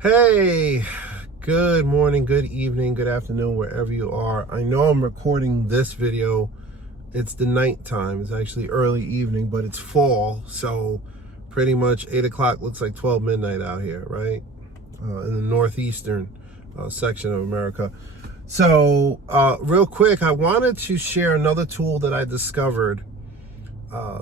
Hey, good morning, good evening, good afternoon, wherever you are. I know I'm recording this video. It's the night time. It's actually early evening, but it's fall. So pretty much 8 o'clock looks like 12 midnight out here, right? In the northeastern section of America. So real quick, I wanted to share another tool that I discovered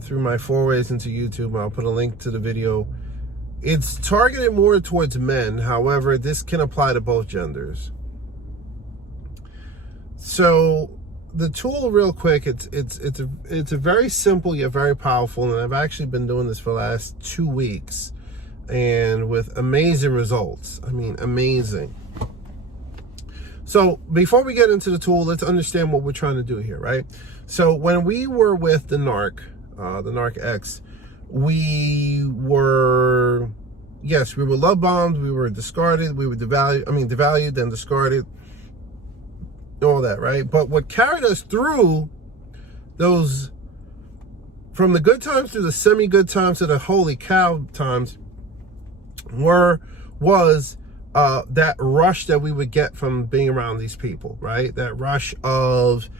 through my forays into YouTube. I'll put a link to the video. It's targeted more towards men. However, this can apply to both genders. So the tool, real quick, it's a very simple yet very powerful, and I've actually been doing this for the last 2 weeks, and with amazing results. I mean, amazing. So before we get into the tool, let's understand what we're trying to do here, right? So when we were with the Narc X, we were love bombed, we were discarded, we were devalued, then discarded, all that, right? But what carried us through those, from the good times to the semi-good times to the holy cow times, was that rush that we would get from being around these people, right? That rush of,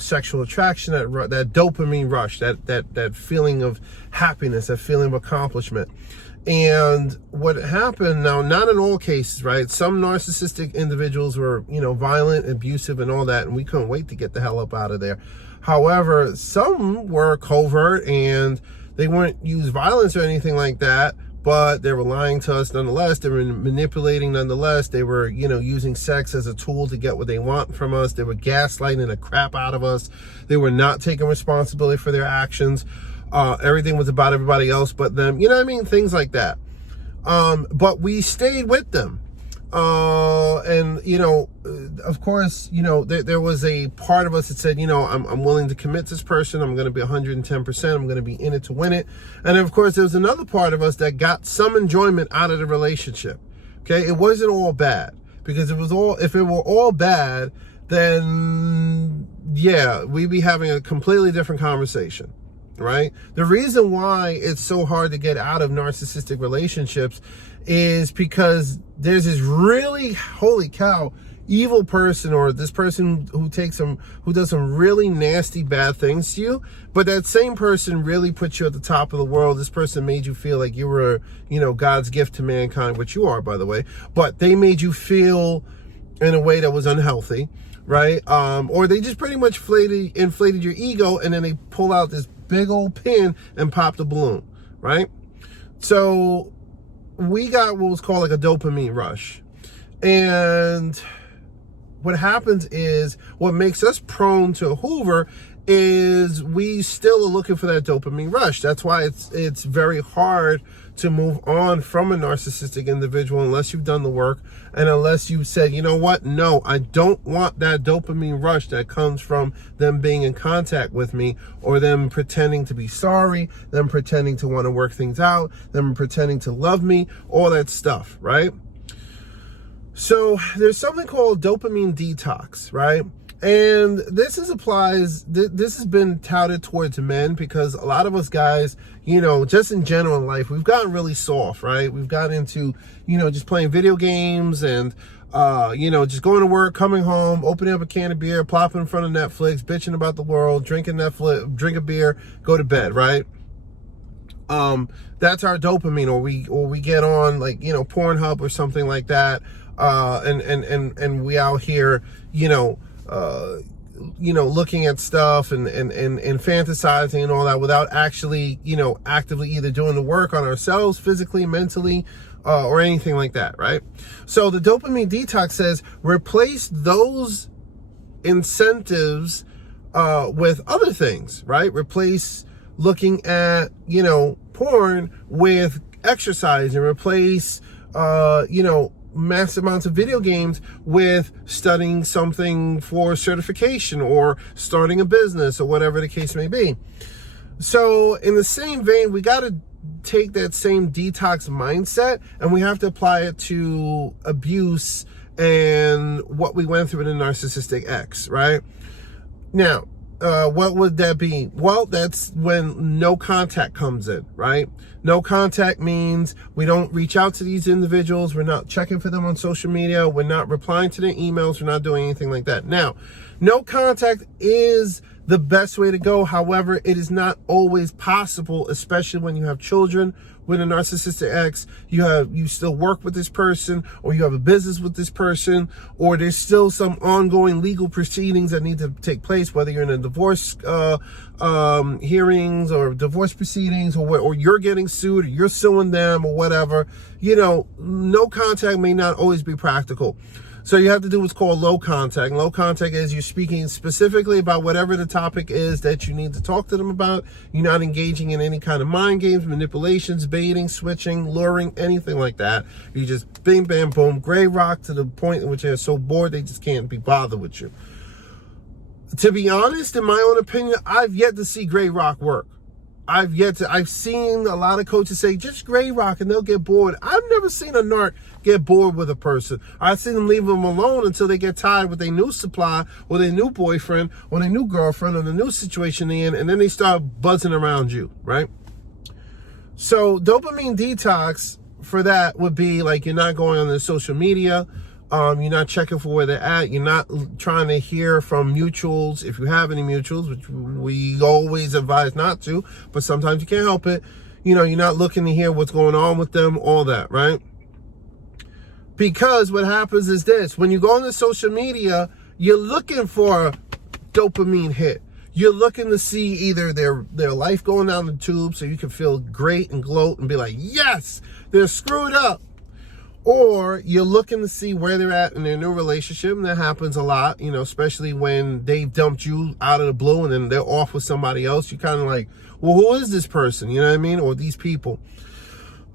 sexual attraction, that dopamine rush, that feeling of happiness, that feeling of accomplishment. And what happened now, not in all cases, right? Some narcissistic individuals were, violent, abusive, and all that, and we couldn't wait to get the hell up out of there. However, some were covert, and they weren't use violence or anything like that, but they were lying to us nonetheless. They were manipulating nonetheless. They were, using sex as a tool to get what they want from us. They were gaslighting the crap out of us. They were not taking responsibility for their actions. Everything was about everybody else but them. You know what I mean? Things like that. But we stayed with them. And, of course, there was a part of us that said, I'm willing to commit to this person. I'm going to be 110%. I'm going to be in it to win it. And of course, there was another part of us that got some enjoyment out of the relationship. Okay. It wasn't all bad, because if it were all bad, then yeah, we'd be having a completely different conversation. Right? The reason why it's so hard to get out of narcissistic relationships is because there's this really, holy cow, evil person, or this person who does some really nasty, bad things to you, but that same person really puts you at the top of the world. This person made you feel like you were, God's gift to mankind, which you are, by the way, but they made you feel in a way that was unhealthy, right? Or they just pretty much inflated your ego, and then they pull out this big old pin and pop the balloon, right? So we got what was called like a dopamine rush. And what happens is, what makes us prone to Hoover is we still are looking for that dopamine rush. That's why it's very hard to move on from a narcissistic individual unless you've done the work, and unless you've said, you know what, no, I don't want that dopamine rush that comes from them being in contact with me, or them pretending to be sorry, them pretending to want to work things out, them pretending to love me, all that stuff, right? So there's something called dopamine detox, right? And this has been touted towards men, because a lot of us guys, just in general in life, we've gotten really soft, right? We've gotten into, just playing video games and, just going to work, coming home, opening up a can of beer, plopping in front of Netflix, bitching about the world, drinking Netflix, drink a beer, go to bed, right? That's our dopamine, or we get on like, Pornhub or something like that. And we out here, looking at stuff and fantasizing and all that without actually, actively either doing the work on ourselves, physically, mentally, or anything like that, right? So the dopamine detox says, replace those incentives with other things, right? Replace looking at, porn with exercise, and replace, massive amounts of video games with studying something for certification, or starting a business, or whatever the case may be. So in the same vein, we got to take that same detox mindset, and we have to apply it to abuse and what we went through in a narcissistic ex, right? Now, what would that be? Well, that's when no contact comes in, right? No contact means we don't reach out to these individuals. We're not checking for them on social media. We're not replying to their emails. We're not doing anything like that. Now, no contact is the best way to go. However, it is not always possible, especially when you have children with a narcissistic ex. You still work with this person, or you have a business with this person, or there's still some ongoing legal proceedings that need to take place, whether you're in a divorce hearings or divorce proceedings, or you're getting sued, or you're suing them, or whatever. No contact may not always be practical. So you have to do what's called low contact. Low contact is you're speaking specifically about whatever the topic is that you need to talk to them about. You're not engaging in any kind of mind games, manipulations, baiting, switching, luring, anything like that. You just bing, bam, boom, gray rock to the point in which they're so bored they just can't be bothered with you. To be honest, in my own opinion, I've yet to see gray rock work. I've seen a lot of coaches say, just gray rock and they'll get bored. I've never seen a narc get bored with a person. I've seen them leave them alone until they get tired with their new supply, or their new boyfriend, or their new girlfriend, or the new situation they're in, and then they start buzzing around you, right? So dopamine detox for that would be like, you're not going on their social media. You're not checking for where they're at. You're not trying to hear from mutuals, if you have any mutuals, which we always advise not to, but sometimes you can't help it. You're not looking to hear what's going on with them, all that, right? Because what happens is this: when you go on the social media, you're looking for a dopamine hit. You're looking to see either their life going down the tube so you can feel great and gloat and be like, yes, they're screwed up. Or you're looking to see where they're at in their new relationship, and that happens a lot, especially when they've dumped you out of the blue and then they're off with somebody else. You're kind of like, well, who is this person? You know what I mean? Or these people.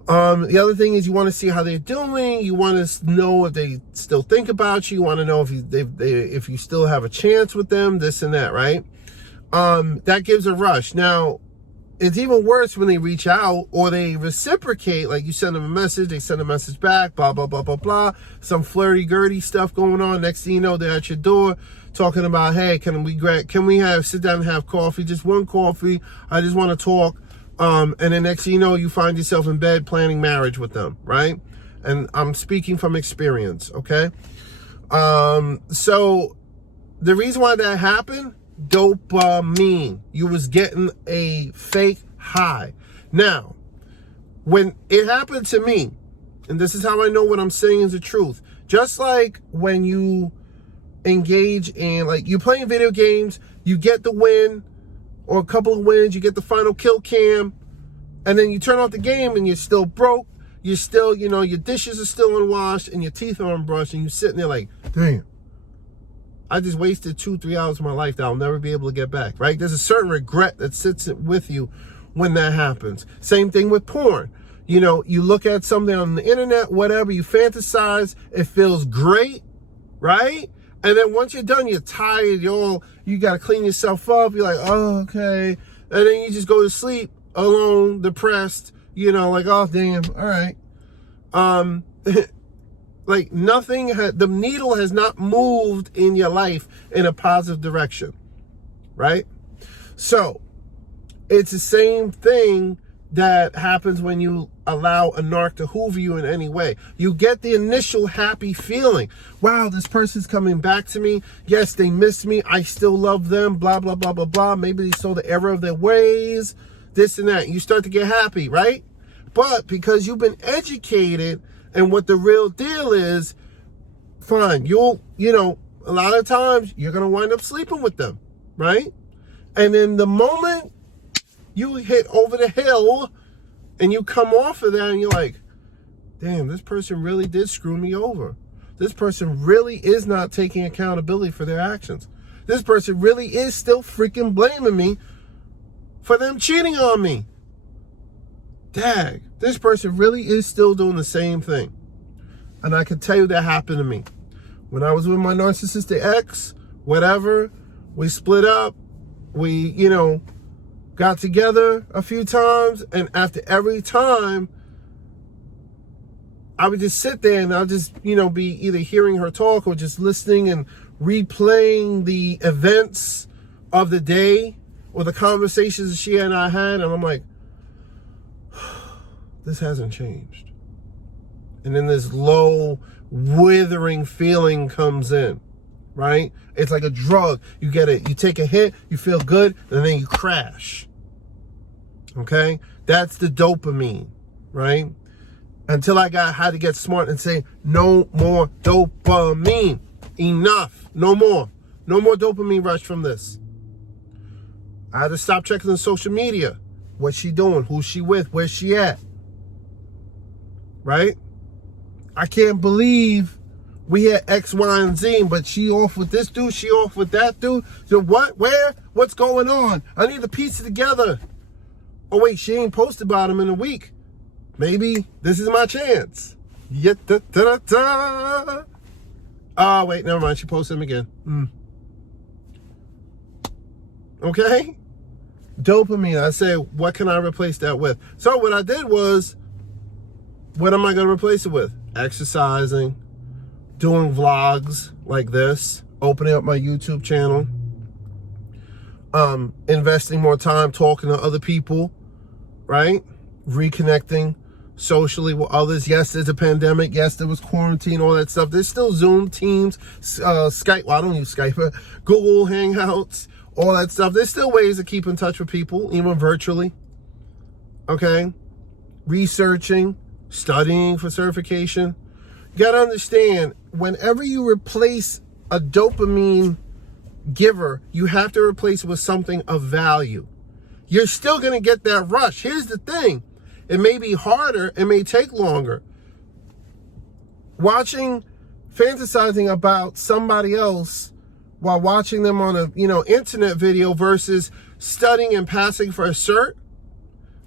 The other thing is you want to see how they're doing. You want to know if they still think about you. You want to know if you still have a chance with them, this and that, right? That gives a rush. Now, it's even worse when they reach out or they reciprocate. Like, you send them a message, they send a message back, blah, blah, blah, blah, blah. Some flirty-gurty stuff going on. Next thing you know, they're at your door talking about, hey, can we sit down and have coffee? Just one coffee. I just want to talk. And then next thing you know, you find yourself in bed planning marriage with them, right? And I'm speaking from experience, okay? So the reason why that happened, dopamine. You was getting a fake high. Now, when it happened to me, and this is how I know what I'm saying is the truth, just like when you engage in, like, you playing video games, you get the win or a couple of wins, you get the final kill cam, and then you turn off the game and you're still broke, you're still, your dishes are still unwashed and your teeth are unbrushed, and you're sitting there like, damn, I just wasted 2-3 hours of my life that I'll never be able to get back, right? There's a certain regret that sits with you when that happens. Same thing with porn. You look at something on the internet, whatever, you fantasize, it feels great, right? And then once you're done, you're tired, you got to clean yourself up. You're like, oh, okay. And then you just go to sleep alone, depressed, like, oh, damn, all right. Like, the needle has not moved in your life in a positive direction, right? So it's the same thing that happens when you allow a narc to hoover you in any way. You get the initial happy feeling. Wow, this person's coming back to me. Yes, they missed me. I still love them, blah, blah, blah, blah, blah. Maybe they saw the error of their ways, this and that. You start to get happy, right? But because you've been educated and what the real deal is, fine, a lot of times you're going to wind up sleeping with them, right? And then the moment you hit over the hill and you come off of that and you're like, damn, this person really did screw me over. This person really is not taking accountability for their actions. This person really is still freaking blaming me for them cheating on me. Dag, this person really is still doing the same thing. And I can tell you that happened to me. When I was with my narcissistic ex, whatever, we split up, we, got together a few times, and after every time, I would just sit there and I'll just, be either hearing her talk or just listening and replaying the events of the day or the conversations that she and I had, and I'm like, this hasn't changed. And then this low, withering feeling comes in, right? It's like a drug. You get it, you take a hit, you feel good, and then you crash. Okay? That's the dopamine, right? Until I had to get smart and say, no more dopamine. Enough. No more. No more dopamine rush from this. I had to stop checking on social media. What's she doing? Who's she with? Where's she at? Right? I can't believe we had X, Y, and Z, but she off with this dude, she off with that dude. So what? Where? What's going on? I need to piece it together. Oh, wait, she ain't posted about him in a week. Maybe this is my chance. Oh, wait, never mind. She posted him again. Okay? Dopamine. I say, what can I replace that with? So what I did was, what am I going to replace it with? Exercising, doing vlogs like this, opening up my YouTube channel, investing more time talking to other people, right? Reconnecting socially with others. Yes, there's a pandemic. Yes, there was quarantine, all that stuff. There's still Zoom, Teams, Skype. Well, I don't use Skype, but Google Hangouts, all that stuff. There's still ways to keep in touch with people, even virtually. Okay? Researching, studying for certification. You got to understand, whenever you replace a dopamine giver, you have to replace it with something of value. You're still going to get that rush. Here's the thing. It may be harder. It may take longer. Fantasizing about somebody else while watching them on a, internet video versus studying and passing for a cert.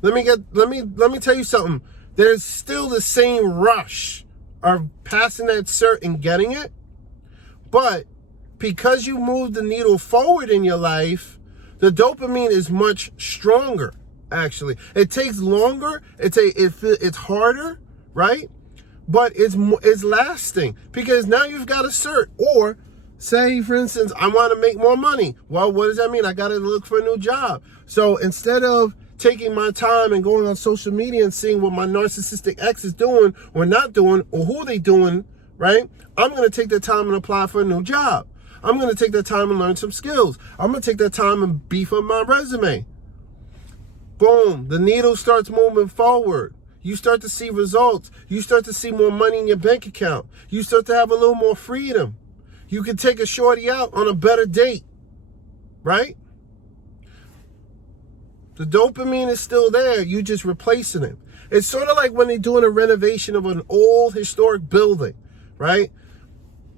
Let me tell you something. There's still the same rush of passing that cert and getting it. But because you move the needle forward in your life, the dopamine is much stronger. Actually, it takes longer. It's harder, right? But it's lasting because now you've got a cert. Or say, for instance, I want to make more money. Well, what does that mean? I got to look for a new job. So instead of taking my time and going on social media and seeing what my narcissistic ex is doing or not doing or who they doing, right? I'm going to take that time and apply for a new job. I'm going to take that time and learn some skills. I'm going to take that time and beef up my resume. Boom, the needle starts moving forward. You start to see results. You start to see more money in your bank account. You start to have a little more freedom. You can take a shorty out on a better date, right? The dopamine is still there. You just replacing it. It's sort of like when they're doing a renovation of an old historic building, right?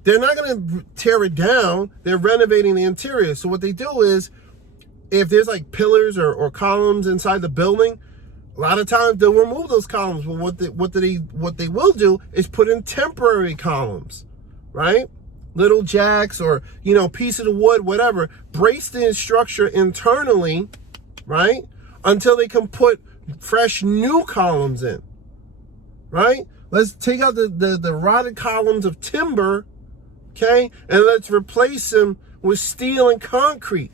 They're not going to tear it down. They're renovating the interior. So what they do is, if there's like pillars or columns inside the building, a lot of times they'll remove those columns. But what they will do is put in temporary columns, right? Little jacks or, piece of the wood, whatever. Brace the structure internally, right? Until they can put fresh new columns in, right? Let's take out the rotted columns of timber, okay? And let's replace them with steel and concrete.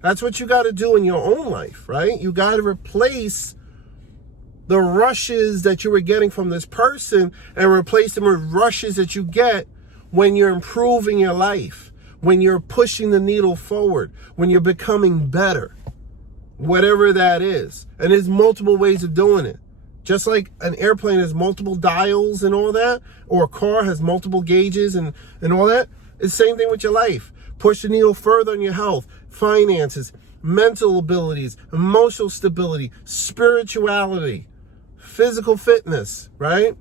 That's what you got to do in your own life, right? You got to replace the rushes that you were getting from this person and replace them with rushes that you get when you're improving your life, when you're pushing the needle forward, when you're becoming better, whatever that is. And there's multiple ways of doing it. Just like an airplane has multiple dials and all that, or a car has multiple gauges and all that, it's the same thing with your life. Push the needle further on your health, finances, mental abilities, emotional stability, spirituality, physical fitness, right?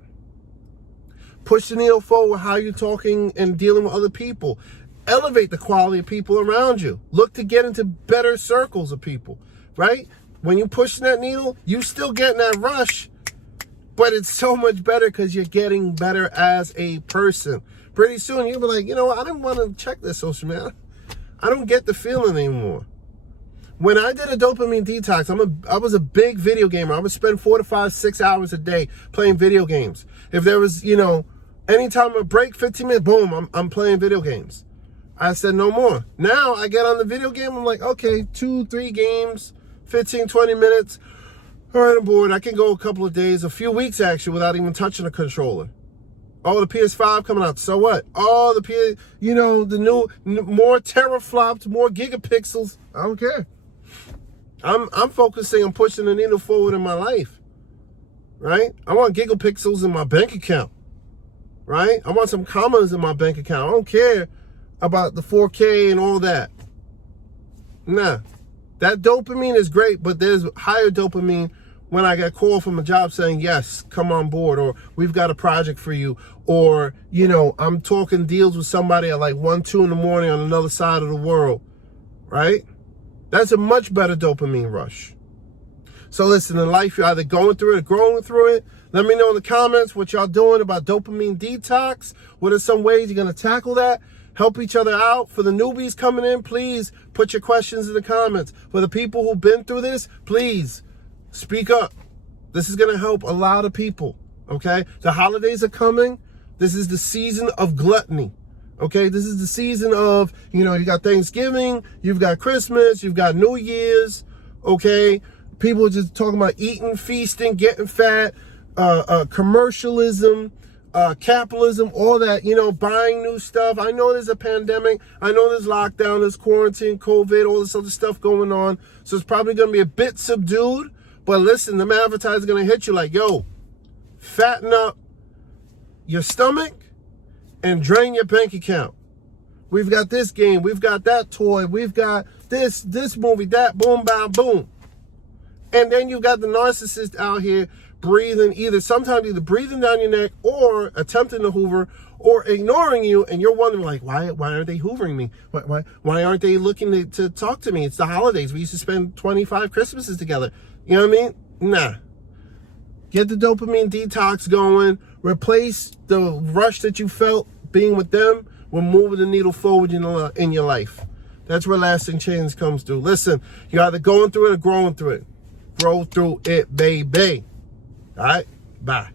Push the needle forward, how you're talking and dealing with other people. Elevate the quality of people around you. Look to get into better circles of people, right? When you're pushing that needle, you still getting that rush, but it's so much better because you're getting better as a person. Pretty soon you'll be like, I didn't want to check this social media. I don't get the feeling anymore. When I did a dopamine detox, I was a big video gamer. I would spend 4 to 5, 6 hours a day playing video games. If there was, anytime a break, 15 minutes, boom, I'm playing video games. I said no more. Now I get on the video game. I'm like, okay, 2-3 games, 15, 20 minutes. All right, I'm bored. I can go a couple of days, a few weeks actually, without even touching a controller. Oh, the PS5 coming out. So what? Oh, the the new, more teraflops, more gigapixels. I don't care. I'm focusing on pushing the needle forward in my life, right? I want gigapixels in my bank account, right? I want some commas in my bank account. I don't care about the 4K and all that. Nah, that dopamine is great, but there's higher dopamine when I get a call from a job saying, yes, come on board, or we've got a project for you, or, I'm talking deals with somebody at like 1, 2 in the morning on another side of the world, right? That's a much better dopamine rush. So listen, in life, you're either going through it or growing through it. Let me know in the comments what y'all doing about dopamine detox. What are some ways you're going to tackle that? Help each other out. For the newbies coming in, please put your questions in the comments. For the people who've been through this, please speak up. This is going to help a lot of people, okay? The holidays are coming. This is the season of gluttony, okay? This is the season of, you got Thanksgiving, you've got Christmas, you've got New Year's, okay? People are just talking about eating, feasting, getting fat, commercialism, capitalism, all that, buying new stuff. I know there's a pandemic. I know there's lockdown, there's quarantine, COVID, all this other stuff going on. So it's probably going to be a bit subdued. But listen, the advertiser's going to hit you like, yo, fatten up your stomach and drain your bank account. We've got this game. We've got that toy. We've got this movie, that, boom, bam, boom. And then you've got the narcissist out here sometimes either breathing down your neck or attempting to hoover or ignoring you, and you're wondering like, why aren't they hoovering me? Why aren't they looking to talk to me? It's the holidays. We used to spend 25 Christmases together. You know what I mean? Nah. Get the dopamine detox going. Replace the rush that you felt being with them with moving the needle forward in your life. That's where lasting change comes through. Listen, you're either going through it or growing through it. Grow through it, baby. All right? Bye.